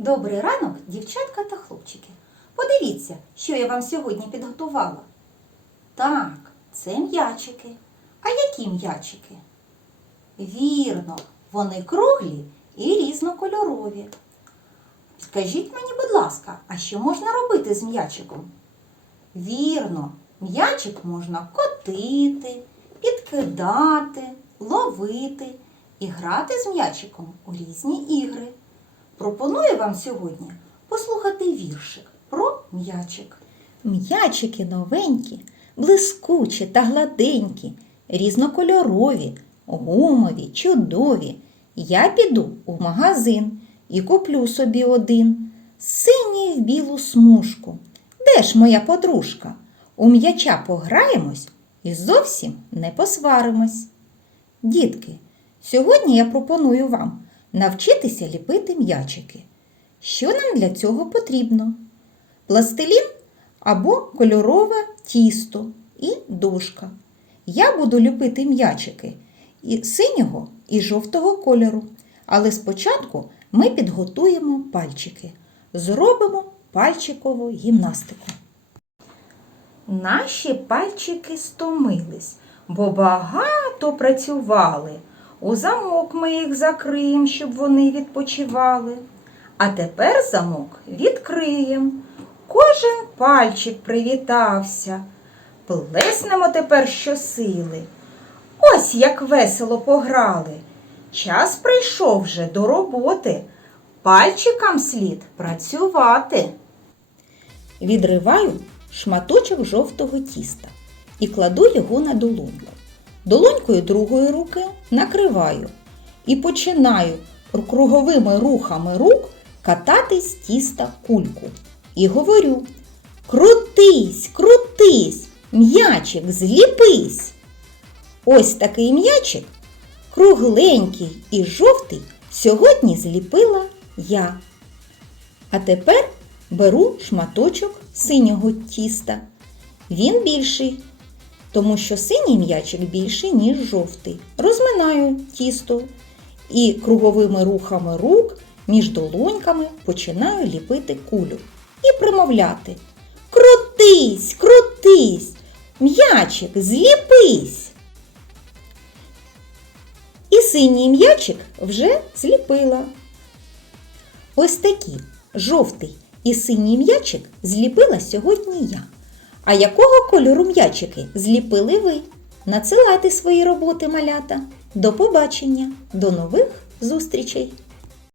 Добрий ранок, дівчатка та хлопчики. Подивіться, що я вам сьогодні підготувала. Так, це м'ячики. А які м'ячики? Вірно, вони круглі і різнокольорові. Скажіть мені, будь ласка, а що можна робити з м'ячиком? Вірно, м'ячик можна котити, підкидати, ловити і грати з м'ячиком у різні ігри. Пропоную вам сьогодні послухати віршик про м'ячик. М'ячики новенькі, блискучі та гладенькі, різнокольорові, гумові, чудові. Я піду у магазин і куплю собі один, синій в білу смужку. Де ж моя подружка? У м'яча пограємось і зовсім не посваримось. Дітки, сьогодні я пропоную вам навчитися ліпити м'ячики. Що нам для цього потрібно? Пластилін або кольорове тісто і дошка. Я буду ліпити м'ячики і синього і жовтого кольору. Але спочатку ми підготуємо пальчики. Зробимо пальчикову гімнастику. Наші пальчики стомились, бо багато працювали. У замок ми їх закриємо, щоб вони відпочивали. А тепер замок відкриємо. Кожен пальчик привітався. Плеснемо тепер щосили. Ось як весело пограли. Час прийшов вже до роботи. Пальчикам слід працювати. Відриваю шматочок жовтого тіста і кладу його на долоньку. Долонькою другої руки накриваю і починаю круговими рухами рук катати з тіста кульку. І говорю: Крутись, крутись, м'ячик, зліпись. Ось такий м'ячик, кругленький і жовтий, сьогодні зліпила я. А тепер беру шматочок синього тіста. Він більший, тому що синій м'ячик більший, ніж жовтий. Розминаю тісто і круговими рухами рук між долоньками починаю ліпити кулю і примовляти. Крутись, крутись, м'ячик, зліпись. І синій м'ячик вже зліпила. Ось такі жовтий і синій м'ячик зліпила сьогодні я. А якого кольору м'ячики зліпили ви? Надсилайте свої роботи малята. До побачення, до нових зустрічей!